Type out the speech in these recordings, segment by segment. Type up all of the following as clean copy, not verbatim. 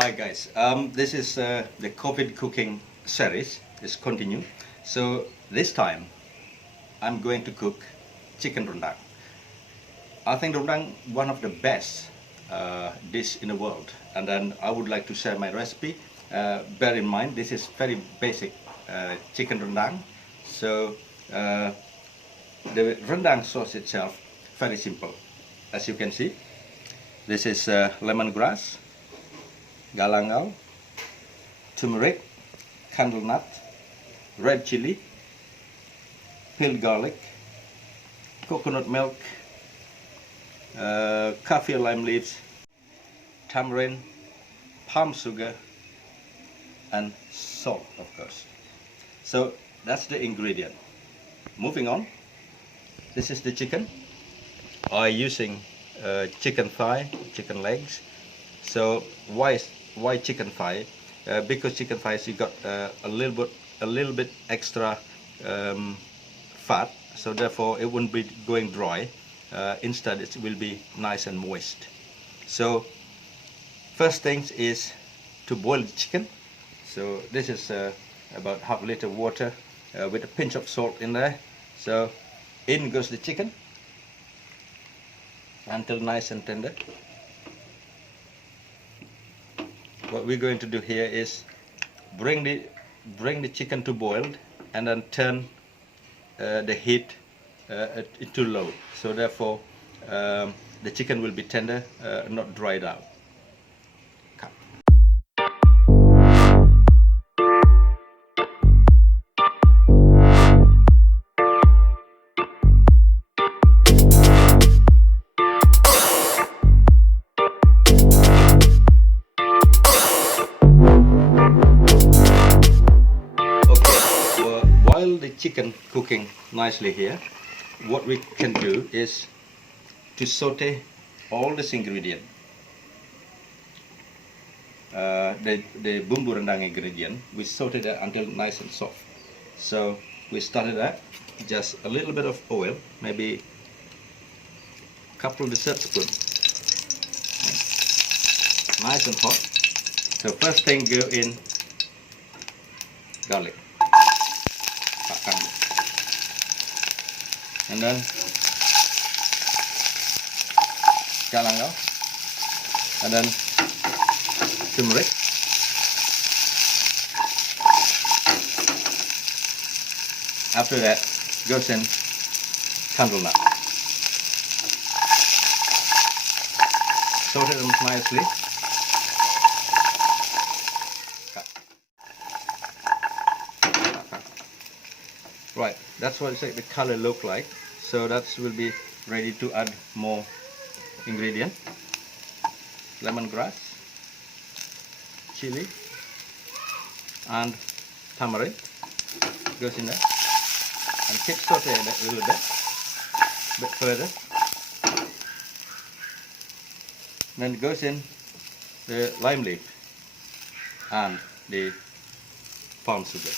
Hi guys, this is the COVID cooking series is continue. So this time I'm going to cook chicken rendang. I think rendang one of the best dish in the world, and then I would like to share my recipe. Bear in mind this is very basic chicken rendang. So the rendang sauce itself very simple. As you can see, this is lemongrass, galangal, turmeric, candle nut, red chili, peeled garlic, coconut milk, kaffir lime leaves, tamarind, palm sugar, and salt, of course. So that's the ingredient. Moving on, this is the chicken. I'm using chicken thigh, chicken legs. So why chicken thigh? Because chicken thighs you got a little bit extra fat, so therefore it won't be going dry. Instead, it will be nice and moist. So first things is to boil the chicken. So this is about half a liter water with a pinch of salt in there. So in goes the chicken until nice and tender. What we're going to do here is bring the chicken to boiled and then turn the heat to low. So therefore the chicken will be tender, not dried out. Cut. While the chicken cooking nicely here, what we can do is to saute all this ingredient, the bumbu rendang ingredient. We saute that until nice and soft. So we started that, just a little bit of oil, maybe a couple of dessert spoons, nice and hot. So first thing go in garlic. And then galangal, and then turmeric, after that goes in candle nut. Saute them nicely. Right, that's what the color look like. So that will be ready to add more ingredient. Lemongrass, chili, and tamarind goes in there, and keep sauteing that a little bit further. Then goes in the lime leaf and the palm sugar.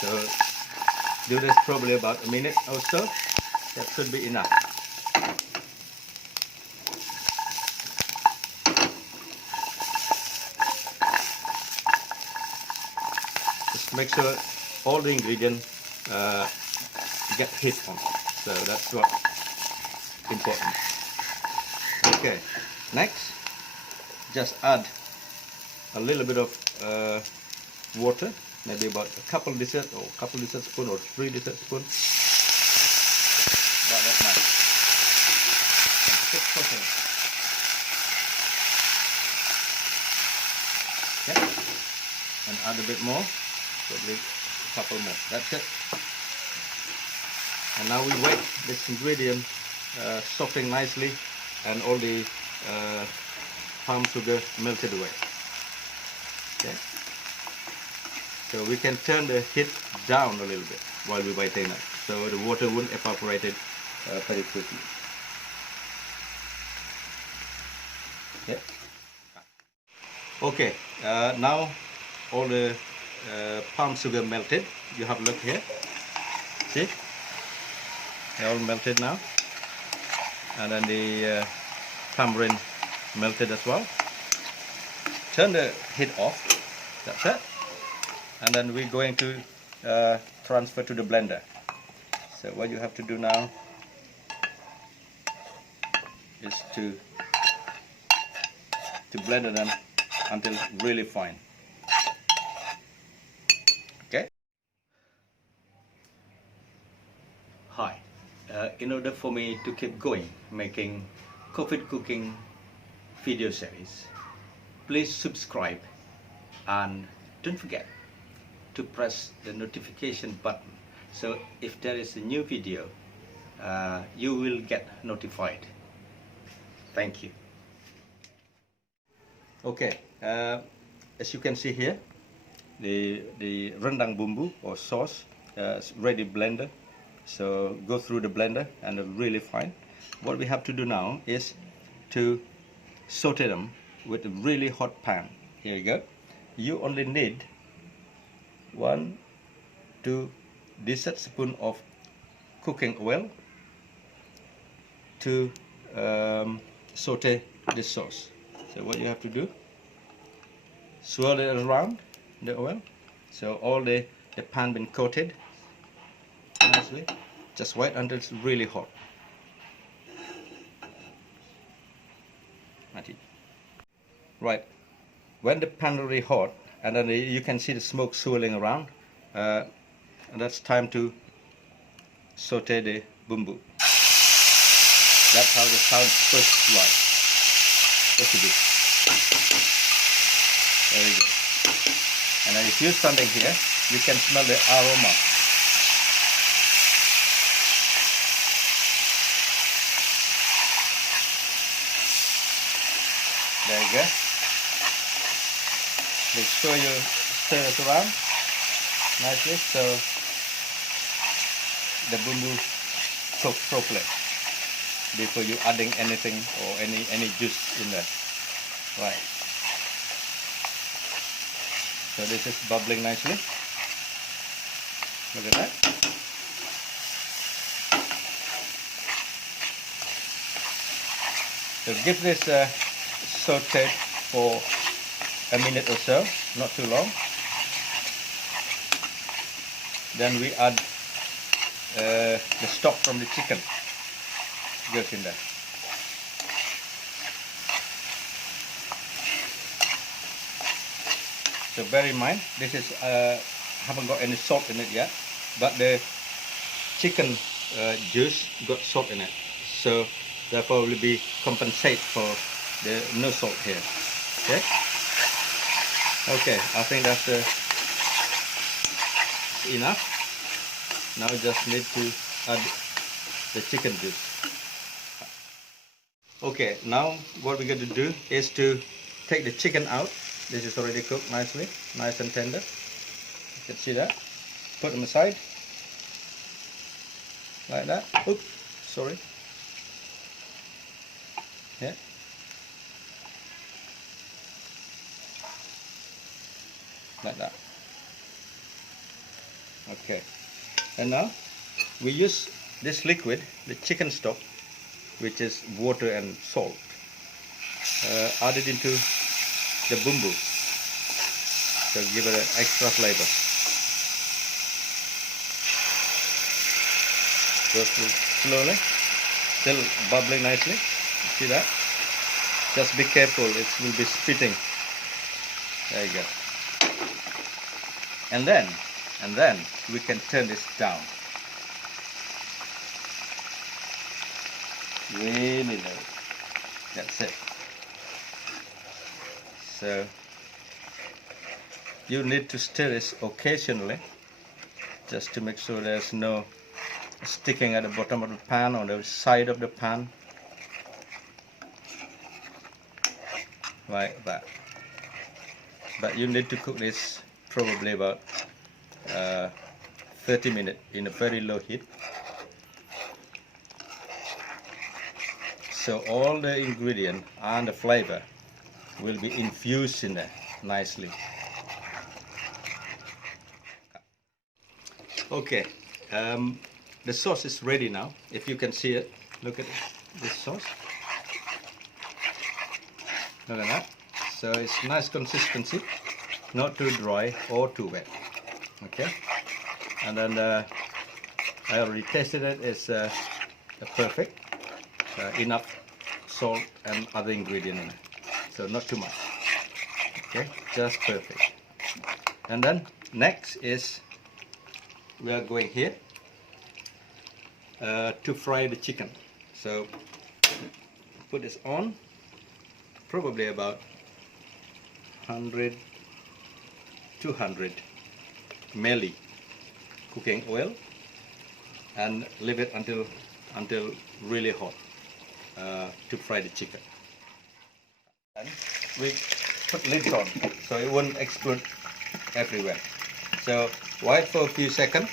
So do this probably about a minute or so. That should be enough. Just make sure all the ingredients get hit on. So that's what important. Okay, next just add a little bit of water. Maybe about a couple dessert spoon or 3 dessert spoon. About that much. And keep cooking. Okay. And add a bit more. Probably a couple more. That's it. And now we wait this ingredient softening nicely and all the palm sugar melted away. Okay. So we can turn the heat down a little bit while we're waiting that, so the water won't evaporate very quickly. Yeah. Okay. Now all the palm sugar melted. You have a look here. See? They're all melted now. and then the tamarind melted as well. Turn the heat off. That's it. And then we're going to transfer to the blender. So what you have to do now is to blend them until really fine. Okay. Hi. In order for me to keep going making COVID cooking video series, please subscribe and don't forget to press the notification button, so if there is a new video you will get notified. Thank you. Okay, as you can see here, the rendang bumbu or sauce is ready blended. So go through the blender and they're really fine. What we have to do now is to saute them with a really hot pan. Here you go. You only need 1 to dessert spoon of cooking oil to saute this sauce. So what you have to do, swirl it around the oil, so all the pan been coated nicely. Just wait until it's really hot. Right, when the pan really hot, and then you can see the smoke swirling around, and that's time to saute the bumbu. That's how the sound first like. Supposed to be. There you go. And then if you're standing here, you can smell the aroma. There you go. Make sure you stir it around nicely so the bumbu cooks properly before you adding anything or any juice in there. Right. So this is bubbling nicely. Look at that. So give this sauteed for a minute or so, not too long. Then we add the stock from the chicken. Goes in there. So bear in mind, this is haven't got any salt in it yet, but the chicken juice got salt in it, so therefore will be compensate for the no salt here. Okay. Okay, I think that's enough. Now just need to add the chicken juice. Okay, now what we're going to do is to take the chicken out. This is already cooked nicely, nice and tender. You can see that. Put them aside, like that. Oops, sorry. Yeah. Like that. Okay. And now we use this liquid, the chicken stock, which is water and salt, added into the bumbu, so give it an extra flavor. Go through slowly, still bubbling nicely. See that? Just be careful, it will be spitting. There you go. And then we can turn this down. Really low. That's it. So you need to stir this occasionally, just to make sure there's no sticking at the bottom of the pan or the side of the pan, like that. But you need to cook this probably about 30 minutes in a very low heat. So all the ingredient and the flavor will be infused in there nicely. Okay, the sauce is ready now. If you can see it, look at it. this sauce. Look at that. So it's nice consistency, not too dry or too wet. Okay, and then I already tasted it. It's perfect. Enough salt and other ingredient in it, so not too much. Okay, just perfect. And then next is we are going here to fry the chicken. So put this on, probably about 100 200 milli cooking oil, and leave it until really hot to fry the chicken. And we put lids on so it won't explode everywhere. So wait for a few seconds,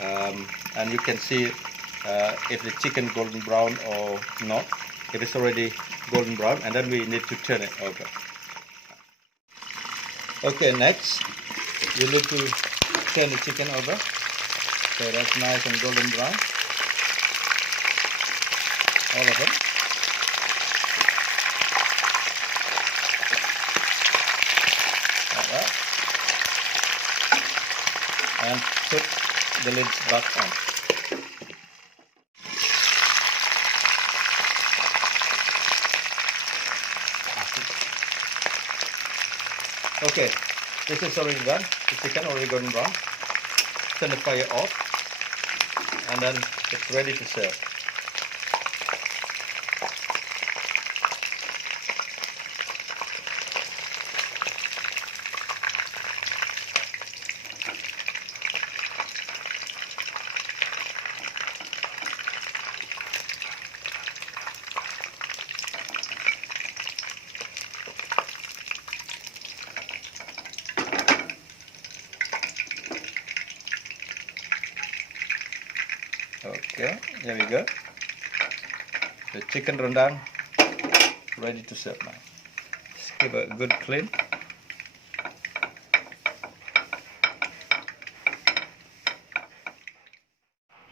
and you can see if the chicken golden brown or not. If it's already golden brown, and then we need to turn it over. Okay, next we need to turn the chicken over so that's nice and golden brown, all of them. Like that. And put the lids back on. Okay, this is already done. The chicken already golden brown. Turn the fire off, and then it's ready to serve. Okay, here we go. The chicken rendang ready to serve now. Just give it a good clean.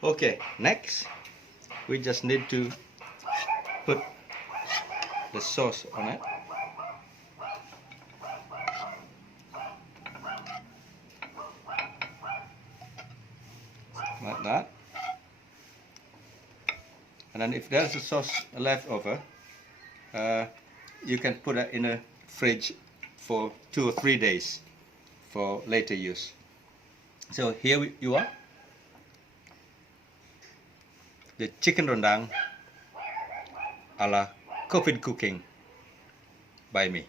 Okay, next we just need to put the sauce on it. Like that. And then if there's a sauce left over, you can put it in a fridge for 2 or 3 days for later use. So here you are, the chicken rendang a la coffin cooking by me.